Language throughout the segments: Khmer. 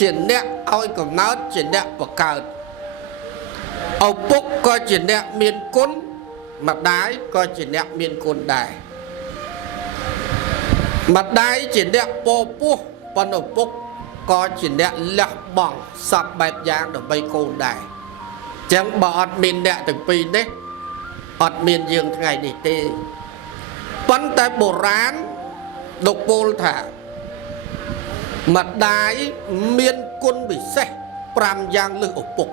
ជាអ្នកឲ្យកំណើតជាអ្នកបង្កើតឪពុកក៏ជាអ្នកមានគុណម្ដាយក៏ជាអ្នកមានគុណដែរម្ដាយជាអ្នកពោពោះប៉ុន្តែឪពុកក៏ជាអ្នកលះបង់សពបែបយ៉ាងដើម្បីកូនដែរចឹងបើអត់មានអ្នកទាំងពីរនេះអត់មានយើងថ្ងៃនេះទេប៉ុន្តែបុរាណលោកពោលថាម្ដាយមានគុណពិសេស5យ៉ាងលើសឪពុក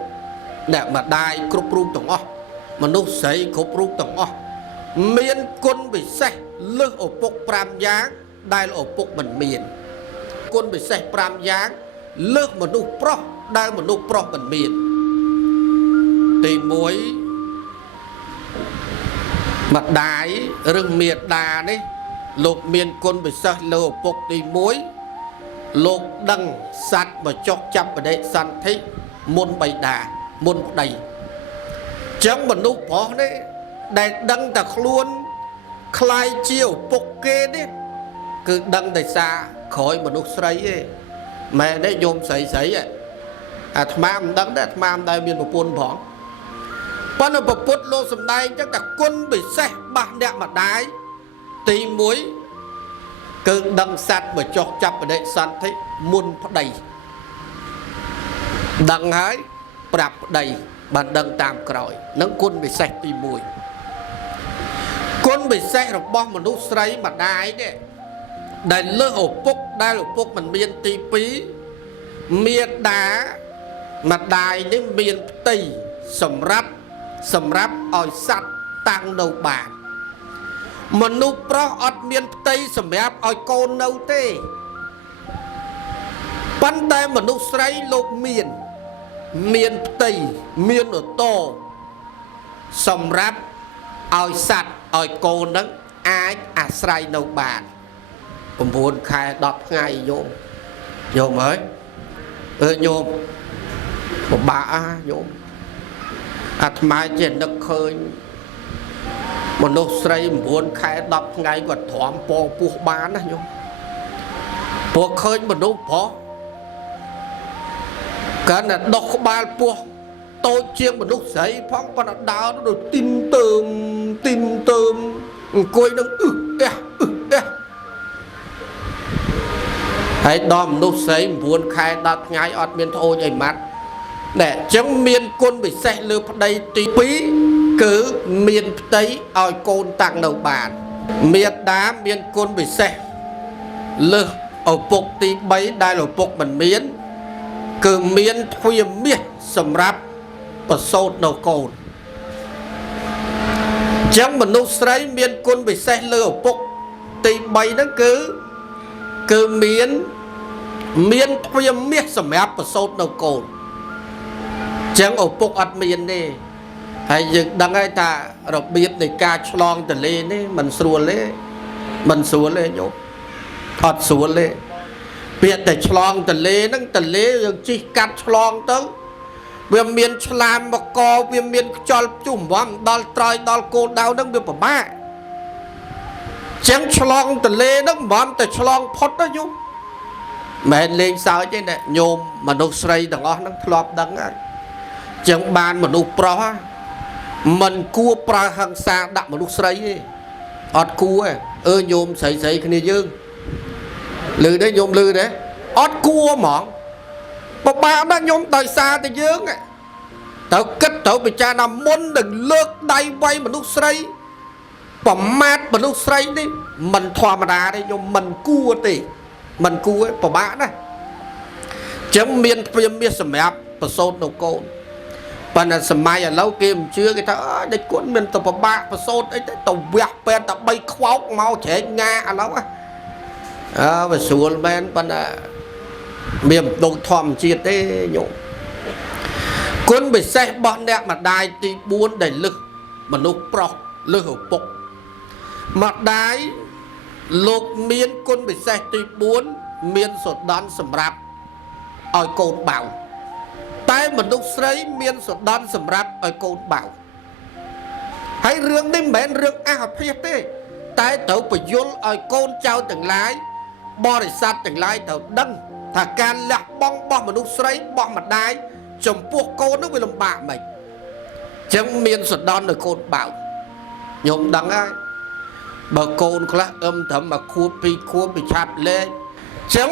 អ្នកម្ដាយគ្រប់រូបទាំងអស់មនុស្សស្រីគ្រប់រូបទាំងអស់មានគុណពិសេសលើសឪពុក5យ៉ាងដែលឪពុកមិនមានគុណពិសេស5យ៉ាងលើសមនុស្សប្រុសដែលមនុស្សប្រុសមិនមានទី1ម្ដាយឬមេដានេះលោកមានគុណពិសេសលើឪពុកទី1លោកដឹងសត្វមកចុះចាប់បដិសន្ធិមុនបិតាមុនប្តីចឹងមនុស្សប្រុសនេះដែលដឹងតែខ្លួនคล้ายជាឪពុកគេនេះគឺដឹងតែសារក្រោយមនុស្សស្រីទេម៉ែនេះយំស្រីស្រីអាត្មាមិនដឹងទេអាត្មាមិនដែលមានប្រពន្ធផងប៉ុន្តែប្រពុតលោកសំដែងចឹងតែគុណពិសេសបាសអ្នកម្ដាយទី1គឺដឹងសត្វមកចុះចាប់បដិសន្ធិមុនប្តីដឹងហើយប្រាប់ប្តីបានដឹងតាមក្រោយនឹងគុណពិសេសទី1គុណពិសេសរបស់មនុស្សស្រីម្ដាយនេះដែលលើសឪពុកដែលឪពុកមិនមានទី2មេដាម្ដាយនេះមានផ្ទៃសម្រាប់ឲ្យសត្វតាំងនៅបានមនុស្សប្រុសអត់មានផ្ទៃសម្រាប់ឲ្យកូននៅទេប៉ុន្តែមនុស្សស្រីលោកមានផ្ទៃមានអូតូសម្រាប់ឲ្យសត្វឲ្យកូននឹងអាចអាស្រ័យនៅបាន9ខែ10ថ្ងៃញោមហើយញោមពិបាកញោមអាត្មាចេះនឹកឃើញមនុស្សស្រី9ខែ10ថ្ងៃគាត់ទ្រាំពពោះបានណាញោមព្រោះឃើញមនុស្សប្រុសកាន់តែដុសក្បាលពោះតូចជាងមនុស្សស្រីផងប៉ុន្តែដើរដូចទីមទៅអង្គុយនឹងហើយដល់មនុស្សស្រី9ខែ10ថ្ងៃអត់មានត្អូញអីម៉ាត់តែអញ្ចឹងមានគុណពិសេសលើប្តីទី2គឺមានផ្ទៃឲ្យកូនតាំងនៅបានមេដាមានគុណពិសេសលើសឪពុកទី3ដែលឪពុកមិនមានគឺមានទ្វាមាសសម្រាប់ប្រសូតនៅកូនអញ្ចឹងមនុស្សស្រីមានគុណពិសេសលើឪពុកទី3ហ្នឹងគឺមានទ្វាមាសសម្រាប់ប្រសូតនៅកូនចឹងឪពុកអត់មានទេហើយយើងដឹងហើយថារបៀបនៃការឆ្លងទន្លេនេះមិនស្រួលទេញោមអត់ស្រួលទេពាក្យតែឆ្លងទន្លេហ្នឹងទន្លេយើងជិះកាត់ឆ្លងទៅវាមានឆ្លាមមកកវាមានខ្យល់ជុំវំដល់ត្រយដល់គោលដៅហ្នឹងវាពិបាកចឹងឆ្លងទន្លេហ្នឹងមិនតែឆ្លងផុតទេញោមមិនលេងសើចទេណាញោមមនុស្សស្រីទាំងអស់ហ្នឹងធ្លាប់ដឹងហើយចឹងបានមនុស្សប្រុសមិនគួរប្រើហិង្សាដាក់មនុស្សស្រីទេអត់គួរទេញោមស្រីគ្នាយើងលឺទេញោមលឺទេអត់គួរហ្មងពិបាកណាស់ញោមដោយសារតែយើងត្រូវគិតត្រូវពិចារណាមុននឹងលើកដៃវាយមនុស្សស្រីប្រមាថមនុស្សស្រីនេះមិនធម្មតាទេញោមមិនគួរទេមិនគួរពិបាកណាស់ចឹងមានទ្វាមាសសម្រាប់ប្រសូតនៅកូនប៉ុន្តែសម័យឥឡូវគេមិនជឿគេថាដេចគុណមានតែពិបាកប្រសូតអីទៅវះពេទ្យតែ3ខ្វោកមកច្រែកងាឥឡូវវាស្រួលមែនប៉ុន្តែមានដូចធម្មជាតិទេញោមគុណពិសេសរបស់អ្នកម្ដាយទី4ដែលលឹះមនុស្សប្រុសលឹះឪពុកម្ដាយលោកមានគុណពិសេសទី4មានសុដន់សម្រាប់ឲ្យកូនបៅតែមនុស្សស្រីមានសុដន់សម្រាប់ឲ្យកូនបៅហើយរឿងនេះមិនមែនរឿងអះភាសទេតែត្រូវបញ្យល់ឲ្យកូនចៅទាំងឡាយបរិស័ទទាំងឡាយត្រូវដឹង ថាការលះបង់របស់មនុស្សស្រីរបស់ម្ដាយចំពោះកូននោះវាលំបាកមិនចឹងមានសណ្ដន់នៅកូនបៅញោមដឹងហើយបើកូនខ្លះត្រឹម1 ខួប 2 ខួបវាឆាប់លេងចឹង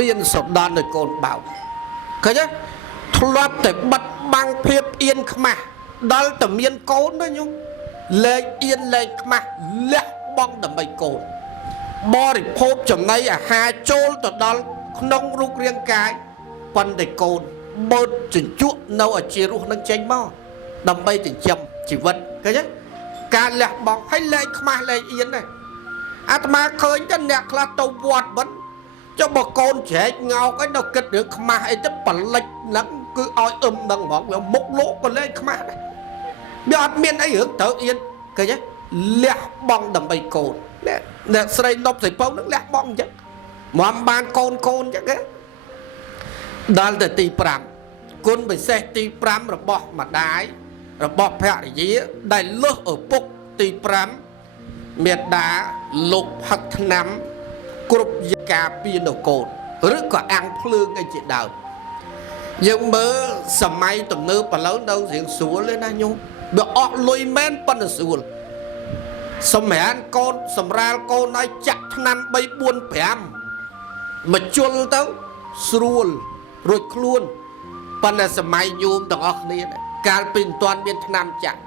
មានសណ្ដន់នៅកូនបៅឃើញទេធ្លាប់តែបិទបាំងភាពអៀនខ្មាស់ដល់តែមានកូនណាញោមលេងអៀនលេងខ្មាស់លះបង់ដើម្បីកូនបរិភោគចំណីអាហារចូលទៅដល់ក្នុងរូបរាងកាយប៉ុន្តែកូនបើកជញ្ជក់នៅអាជារស់នឹងចេញមកដើម្បីចិញ្ចឹមជីវិតឃើញទេការលះបង់ឲ្យលេងខ្មាស់លេងអៀនណាអាត្មាឃើញតែអ្នកខ្លះទៅវត្តមិនចុះបើកូនច្រែកងោកអីនៅគិតរឿងខ្មាស់អីទៅបលិចហ្នឹងគឺឲ្យហ្នឹងហ្មងវាមុខលោកក៏លេងខ្មាស់ដែរវាអត់មានអីរឿងត្រូវអៀនឃើញទេលះបង់ដើម្បីកូនអ្នកស្រីនប់ស្រីពៅនឹងលះបង់អញ្ចឹងមកបានកូនអញ្ចឹងទេដល់ទៅទី5គុណពិសេសទី5របស់ម្ដាយរបស់ភរិយាដែលលើសឪពុកទី5មេដាលោកផឹកថ្នាំគ្រប់យាការពារនៅកូនឬក៏អាំងភ្លើងអីជាដើមយើងមើលសម័យទំនើបឥឡូវនៅរៀងស្រួលទេណាញោមវាអស់លុយមែនប៉ុន្តែស្រួលសម្រាលកូនសម្រាលកូនឲ្យចាក់ថ្នាំ3 4 5មកជុលទៅស្រួលរួចខ្លួនប៉ុន្តែសម័យញោមទាំងអស់គ្នាកាលពីមិនទាន់មានថ្នាំចាក់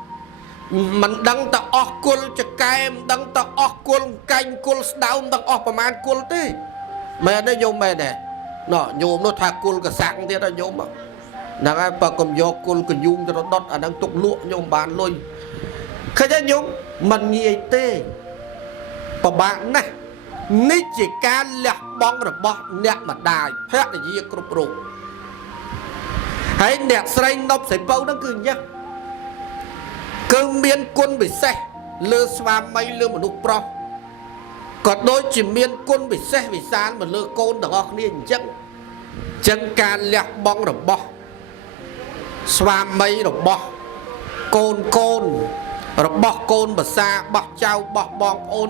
មិនដឹងតអស់គុលចកែមិនដឹងតអស់គុលកាញ់គុលស្ដៅមិនដឹងអស់ប្រមាណគុលទេមែនទេញោមមែនទេណោះញោមនោះថាគុលកសាំងទៀតដល់ញោមហ្នឹងហើយបើកុំយកគុលកញ្ញូងទៅដុតអាហ្នឹងទុកលក់ញោមបានលុយឃើញទេញោមមិនងាយទេពិបាកណាស់នេះជាការលះបង់របស់អ្នកម្ដាយភរិយាគ្រប់រូបហើយអ្នកស្រីនប់ស្រីពៅហ្នឹងគឺអញ្ចឹងគឺមានគុណពិសេសលើស្វាមីលើមនុស្សប្រុសក៏ដូចជាមានគុណពិសេសវិសាលមកលើកូនទាំងអស់គ្នាអញ្ចឹងការលះបង់របស់ស្វាមីរបស់កូនរបស់កូនប្រសារបស់ចៅរបស់បងប្អូន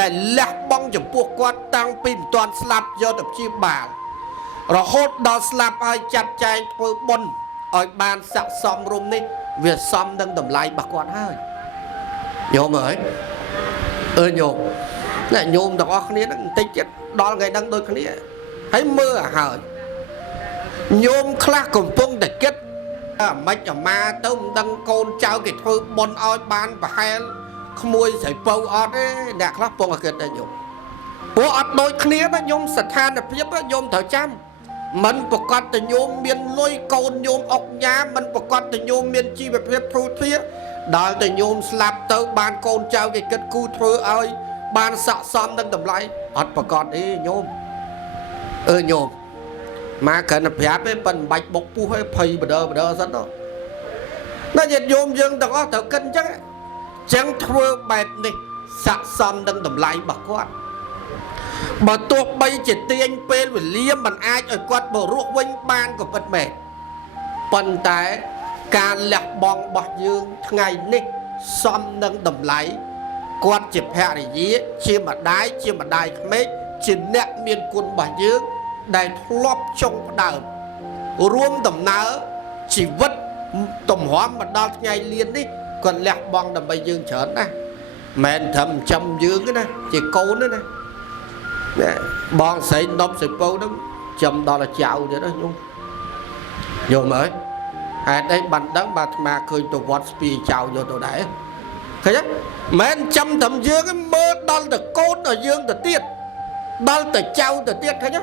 ដែលលះបង់ចំពោះគាត់តាំងពីមិនទាន់ស្លាប់យកទៅព្យាបាលរហូតដល់ស្លាប់ហើយចាត់ចែងធ្វើបុណ្យឲ្យបានស័ក្តិសមរម្យនេះវាសមនឹងតម្លៃរបស់គាត់ហើយញោមអើយញោមណែញោមទាំងអស់គ្នាហ្នឹងបន្តិចទៀតដល់ថ្ងៃហ្នឹងដូចគ្នាហើយមើលឲ្យហើយញោមខ្លះកំពុងតែគិតអាម៉េចអាម៉ាទៅមិនដឹងកូនចៅគេធ្វើបុណ្យឲ្យបានប្រហែលក្មួយស្រីពៅអត់ទេអ្នកខ្លះពងតែគិតដែរញោមព្រោះអត់ដូចគ្នាណាញោមស្ថានភាពញោមត្រូវចាំមិនប្រកាសតែញោមមានលុយកូនញោមអុកញ៉ាមិនប្រកាសតែញោមមានជីវភាពធូរធារដល់តែញោមស្លាប់ទៅបានកូនចៅគេគិតគូធ្វើឲ្យបានស័ក្តិសមនឹងតម្លៃអត់ប្រកាសទេញោមញោមមកគ្រាន់តែប្រាប់ទេប៉ុន្តែមិនបាច់បុកពុះទេភ័យបដិសិនទៅណាញាតិញោមយើងទាំងអស់ត្រូវគិតអញ្ចឹងធ្វើបែបនេះស័ក្តិសមនឹងតម្លៃរបស់គាត់បើទោះបីជាទាញពេលវេលាមិនអាចឲ្យគាត់បរោះវិញបានក៏ពិតមែនប៉ុន្តែការលះបង់របស់យើងថ្ងៃនេះសមនឹងតម្លៃគាត់ជាភរិយាជាម្ដាយក្មេកជាអ្នកមានគុណរបស់យើងដែលធ្លាប់ចុងផ្ដើមរួមដំណើរជីវិតទំហំមកដល់ថ្ងៃលៀននេះគាត់លះបង់ដើម្បីយើងច្រើនណាស់មិនត្រឹមចាំយើងទេណាជាកូនទេណាបងស្រីនប់ស្រីពៅហ្នឹងចាំដល់ចៅទៀតណាញោមអើយហេតុអីបានដឹងបាទអាត្មាឃើញទៅវត្តស្ពីចៅយកទៅដែរឃើញទេមិនចាំត្រឹមយើងទេមើលដល់ទៅកូនដល់យើងទៅទៀតដល់ទៅចៅទៅទៀតឃើញទេ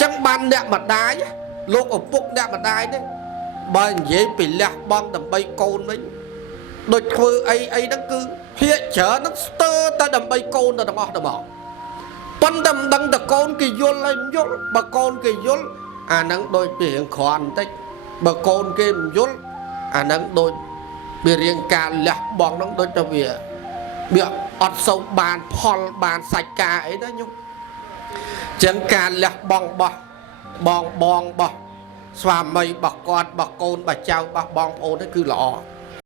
ចឹងបានអ្នកម្ដាយលោកឪពុកអ្នកម្ដាយនេះបើនិយាយពីលះបង់ដើម្បីកូនវិញដូចធ្វើអីហ្នឹងគឺភាកច្រើនហ្នឹងស្ទើរតែដើម្បីកូនទៅទាំងអស់ទៅមកប៉ុន្តែមិនដឹងតកូនគេយល់ហើយមិនយល់បើកូនគេយល់អាហ្នឹងដូចពីរៀងគ្រាន់បន្តិចបើកូនគេមិនយល់អាហ្នឹងដូចវារៀងការលះបង់ហ្នឹងដូចទៅវាអត់សូវបានផលបានសាច់ការអីណាញោមចឹងការលះបង់របស់បងរបស់ស្វាមីរបស់គាត់របស់កូនរបស់ចៅរបស់បងប្អូននេះគឺល្អ